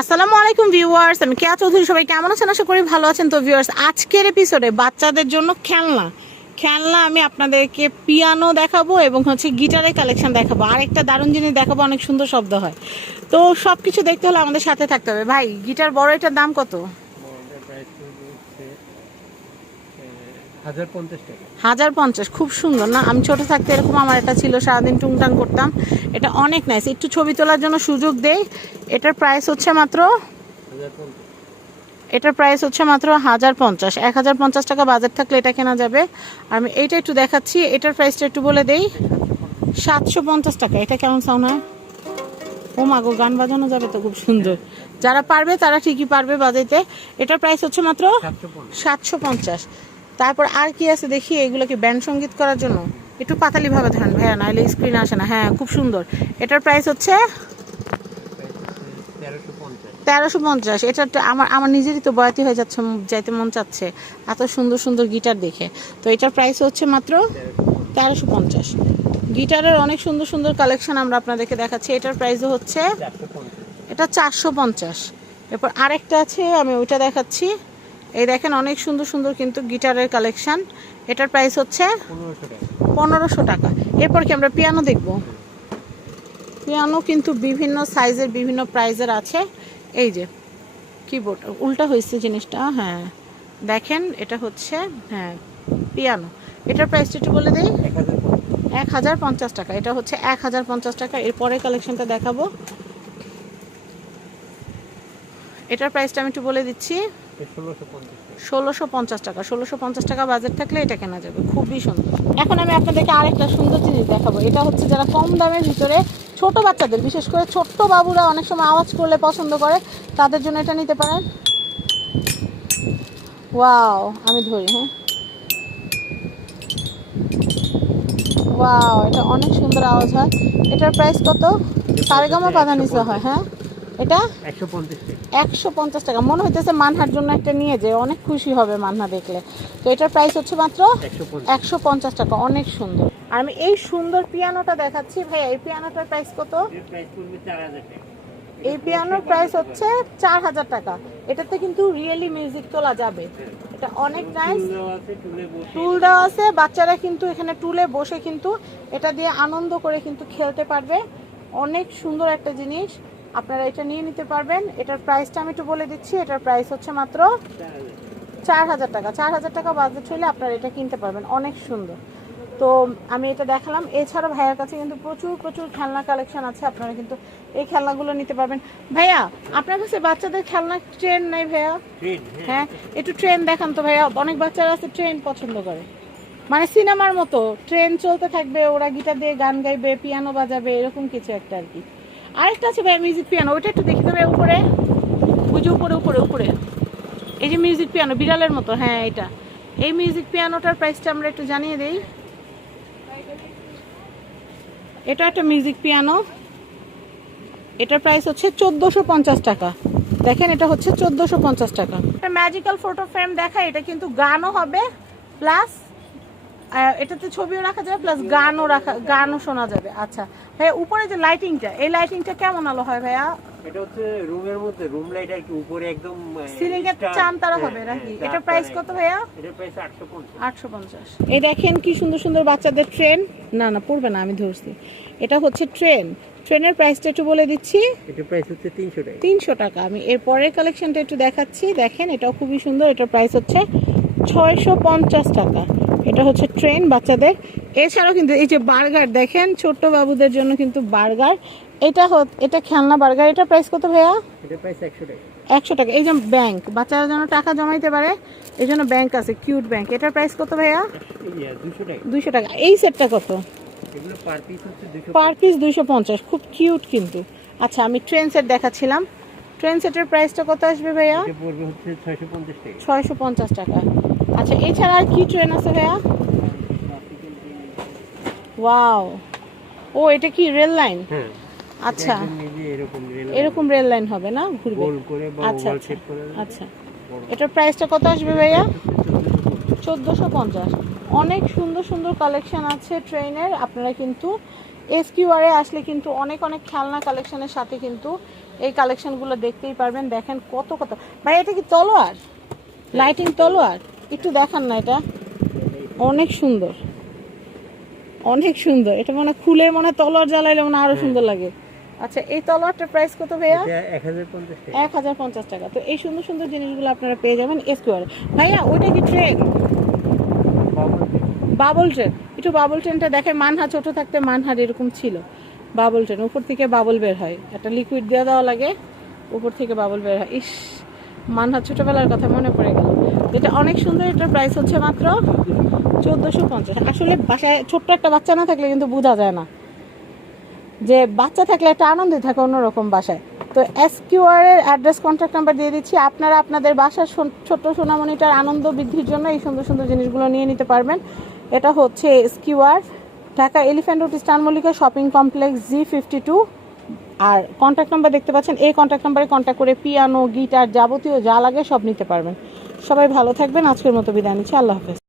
আসসালামু আলাইকুম ভিউয়ার্স, আমি কেয়া চৌধুরী, সবাই কেমন আছেন? আশা করি ভালো আছেন। তো ভিউয়ার্স, আজকের এপিসোডে বাচ্চাদের জন্য খেলনা। খেলনা আমি আপনাদেরকে পিয়ানো দেখাবো এবং হচ্ছে গিটারের কালেকশন দেখাবো। আর একটা দারুণ জিনিস দেখাবো, অনেক সুন্দর শব্দ হয়। তো সব কিছু দেখতে হলে আমাদের সাথে থাকতে হবে। ভাই গিটার বড় এটার দাম কত বড়টার প্রাইস হচ্ছে হাজার পঞ্চাশ খুব সুন্দর না? আমি ছোট থাকতে এরকম আমার এটা ছিল সারাদিন টুংটাং করতাম। এটা অনেক নাইস একটু ছবি তোলার জন্য সুযোগ দেই। এটার প্রাইস হচ্ছে মাত্র এটার প্রাইস হচ্ছে মাত্র হাজার পঞ্চাশ। এক হাজার পঞ্চাশ টাকা বাজেট থাকলে এটা কেনা যাবে। আর আমি এইটা একটু দেখাচ্ছি। এটার প্রাইসটা একটু বলে দেই। সাতশো পঞ্চাশ টাকা। এটা কেমন সাউন্ড হয়? ও মাগো গান বাজানো যাবে তো খুব সুন্দর। যারা পারবে তারা ঠিকই পারবে বাজাইতে। এটার প্রাইস হচ্ছে মাত্র সাতশো পঞ্চাশ। তারপর আর কি আছে দেখি এগুলো কি ব্যান্ড সংগীত করার জন্য? একটু পাতালি ভাবে ধরেন ভাইয়া নাহলে স্ক্রিন আসে না। হ্যাঁ খুব সুন্দর। এটার প্রাইস হচ্ছে তেরোশো পঞ্চাশ। এটা আমার আমার নিজেরই তো বয়াতি হয়ে যাচ্ছে যাইতে মন চাচ্ছে। এত সুন্দর সুন্দর গিটার দেখে। তো এটার প্রাইস হচ্ছে মাত্র তেরোশো পঞ্চাশ। গিটারের অনেক সুন্দর সুন্দর কালেকশন আমরা আপনাদেরকে দেখাচ্ছি। এটার প্রাইসও হচ্ছে এটা চারশো পঞ্চাশ। এরপর আরেকটা আছে আমি ওইটা দেখাচ্ছি। এই দেখেন, অনেক সুন্দর সুন্দর কিন্তু গিটারের কালেকশন। এটার প্রাইস হচ্ছে পনেরোশো টাকা। এরপর কি আমরা পিয়ানো দেখব? পিয়ানো কিন্তু বিভিন্ন সাইজের বিভিন্ন প্রাইজের আছে। এই যে কিবোর্ড উল্টা হয়েছে জিনিসটা হ্যাঁ। দেখেন, এটা হচ্ছে হ্যাঁ পিয়ানো এটার প্রাইসটা একটু বলে দিই। এক হাজার পঞ্চাশ টাকা। এটা হচ্ছে এক হাজার পঞ্চাশ টাকা। এরপরে কালেকশনটা দেখাবো। এটার প্রাইসটা আমি একটু বলে দিচ্ছি। ষোলোশো পঞ্চাশ টাকা। ষোলোশো পঞ্চাশ টাকা। বাজেট থাকলে এটা কেনা যাবে। খুবই সুন্দর। এখন আমি আপনাদেরকে আরেকটা সুন্দর জিনিস দেখাবো। এটা হচ্ছে যারা কম দামের ভিতরে ছোট বাচ্চাদের বিশেষ করে ছোট্ট বাবুরা অনেক সময় আওয়াজ করলে পছন্দ করে তাদের জন্য এটা নিতে পারেন। ওয়াও আমি ধরি হ্যাঁ। ওয়াও এটা অনেক সুন্দর আওয়াজ হয়। এটার প্রাইস কত? সারেগামা পাদানিসা হয় হ্যাঁ। এটা? একশো পঞ্চাশ টাকা। মনে হইতেছে মানহার জন্য একটা নিয়ে যে অনেক খুশি হবে মানহা দেখলে। তো এটার প্রাইস হচ্ছে মাত্র একশো পঞ্চাশ। টাকা। অনেক সুন্দর। আর আমি এই সুন্দর পিয়ানোটা দেখাচ্ছি। ভাইয়া এই পিয়ানোটার প্রাইস কত? এই পিয়ানোর প্রাইস হচ্ছে চার হাজার টাকা। এটাতে কিন্তু রিয়েলি মিউজিক তোলা যাবে। এটা অনেক নাইস টুল দেওয়া আছে। বাচ্চারা কিন্তু এখানে টুলে বসে কিন্তু এটা দিয়ে আনন্দ করে কিন্তু খেলতে পারবে। অনেক সুন্দর একটা জিনিস। আপনারা এটা নিয়ে নিতে পারবেন। এটার প্রাইসটা আমি একটু বলে দিচ্ছি। এটার প্রাইস হচ্ছে মাত্র চার হাজার টাকা। চার হাজার টাকা বাজেট হলে আপনারা এটা কিনতে পারবেন। অনেক সুন্দর। তো আমি এটা দেখালাম। এছাড়া ভাইয়ার কাছে কিন্তু প্রচুর প্রচুর খেলনা কালেকশন আছে। আপনারা কিন্তু এই খেলনাগুলো নিতে পারবেন। ভাইয়া আপনার কাছে বাচ্চাদের খেলনা ট্রেন নেই ভাইয়া? হ্যাঁ। হ্যাঁ একটু ট্রেন দেখান তো ভাইয়া। অনেক বাচ্চারা আছে ট্রেন পছন্দ করে। মানে সিনেমার মতো। ট্রেন চলতে থাকবে ওরা গিটার দিয়ে গান গাইবে পিয়ানো বাজাবে এরকম কিছু একটা আর কি। আরেকটা আছে ভাইয়া মিউজিক পিয়ানো ওইটা একটু দেখতে হবে উপরে। ওই যে উপরে উপরে উপরে। এই যে মিউজিক পিয়ানো বিড়ালের মতো। হ্যাঁ এটা। এই মিউজিক পিয়ানোটার প্রাইসটা আমরা একটু জানিয়ে দেই। এটা একটা মিউজিক পিয়ানো এটার প্রাইস হচ্ছে চোদ্দোশো পঞ্চাশ টাকা। দেখেন, এটা হচ্ছে চোদ্দোশো পঞ্চাশ টাকা। একটা ম্যাজিক্যাল ফটো ফ্রেম দেখা এটা কিন্তু গানও হবে প্লাস এটাতে ছবিও রাখা যাবে প্লাস গানও রাখা, গানও শোনা যাবে। আচ্ছা ভাইয়া উপরে যে লাইটিংটা এই লাইটিংটা কেমন আলো হয় ভাইয়া? এটা হচ্ছে রুমের মধ্যে রুম লাইট আর কি উপরে একদম সিলিং এর চান তারা হবে নাকি? এটা প্রাইস কত ভাইয়া? এটা প্রাইস আটশো পঞ্চাশ। আটশো পঞ্চাশ। এই দেখেন কি সুন্দর সুন্দর বাচ্চাদের ট্রেন না না পড়বে না আমি ধরছি। এটা হচ্ছে ট্রেন ট্রেনের প্রাইসটা একটু বলে দিচ্ছি। এটা প্রাইস হচ্ছে তিনশো টাকা। তিনশো টাকা। আমি এর পরের কালেকশনটা একটু দেখাচ্ছি। দেখেন এটাও খুবই সুন্দর। এটার প্রাইস হচ্ছে ছয়শো পঞ্চাশ টাকা। এটা হচ্ছে ট্রেন বাচ্চাদের। এছাড়াও কিন্তু এই যে বার্গার দেখেন ছোট্ট বাবুদের জন্য কিন্তু বার্গার। এটা এটা খেলনা বার্গার। এটা প্রাইস কত ভাইয়া? একশো টাকা। এই যে ব্যাংক বাচ্চারা যেন টাকা জমাইতে পারে এই জন্য ব্যাংক আছে কিউট ব্যাংক এটার প্রাইস কত ভাইয়া? দুশো টাকা। এই সেটটা কত? পার পিস দুশো পঞ্চাশ। খুব কিউট কিন্তু। আচ্ছা আমি ট্রেন সেট দেখাচ্ছিলাম। ট্রেন সেটের প্রাইসটা কত আসবে ভাইয়া? ছয়শো পঞ্চাশ টাকা। আচ্ছা এছাড়া আর কি ট্রেন আছে ভাইয়া? ওয়াও ও এটা কি রেল লাইন হ্যাঁ। আচ্ছা। এরকম রেল লাইন হবে না? ঘুরবে? আচ্ছা আচ্ছা আচ্ছা। এটার প্রাইসটা কত আসবে ভাইয়া? চোদ্দোশো পঞ্চাশ। চোদ্দোশো পঞ্চাশ অনেক সুন্দর সুন্দর কালেকশন আছে ট্রেনের আপনারা কিন্তু এসকিউআরে আসলে কিন্তু অনেক অনেক খেলনা কালেকশনের সাথে কিন্তু এই কালেকশনগুলো দেখতেই পারবেন। দেখেন কত কত। ভাই এটা কি তলোয়ার? লাইটিং তলোয়ার? একটু দেখান না এটা। অনেক সুন্দর। অনেক সুন্দর। এটা মনে খুলে মনে তলোয়ার জ্বালাইলে মনে আরও সুন্দর লাগে। আচ্ছা এই তলোয়ারটার প্রাইস কত ভাইয়া? এক হাজার পঞ্চাশ টাকা। তো এই সুন্দর সুন্দর জিনিসগুলো আপনারা পেয়ে যাবেন এসকিউআর ভাইয়া ওইটা কি ট্রেন বাবল ট্রেন একটু বাবল ট্রেনটা দেখে মানহা ছোট থাকতে মানহার এরকম ছিল। বাবল ট্রেন উপর থেকে বাবল বের হয়। একটা লিকুইড দিয়ে দেওয়া লাগে উপর থেকে বাবল বের হয়। ইস মানহার ছোটবেলার কথা মনে পড়ে গেল। এটা অনেক সুন্দর, এটার প্রাইস হচ্ছে মাত্র চোদ্দোশো পঞ্চাশ। আসলে বাসায় ছোট্ট একটা বাচ্চা না থাকলে কিন্তু বোঝা যায় না। যে বাচ্চা থাকলে একটা আনন্দে থাকে অন্যরকম বাসায়। তো এসকিউআর এর অ্যাড্রেস কন্ট্যাক্ট নাম্বার দিয়ে দিচ্ছি। আপনারা আপনাদের বাসার ছোট্ট সোনামণিটার আনন্দ বৃদ্ধির জন্য এই সুন্দর সুন্দর জিনিসগুলো নিয়ে নিতে পারবেন। এটা হচ্ছে SQR Dhaka elephant road Mallika shopping complex G fifty two আর কন্ট্যাক্ট নাম্বার দেখতে পাচ্ছেন, এই কন্ট্যাক্ট নাম্বারে কন্ট্যাক্ট করে পিয়ানো গিটার যাবতীয় যা লাগে সব নিতে পারবেন। সবাই ভালো থাকবেন, আজকের মতো বিদায় নিচ্ছি, আল্লাহ হাফেজ।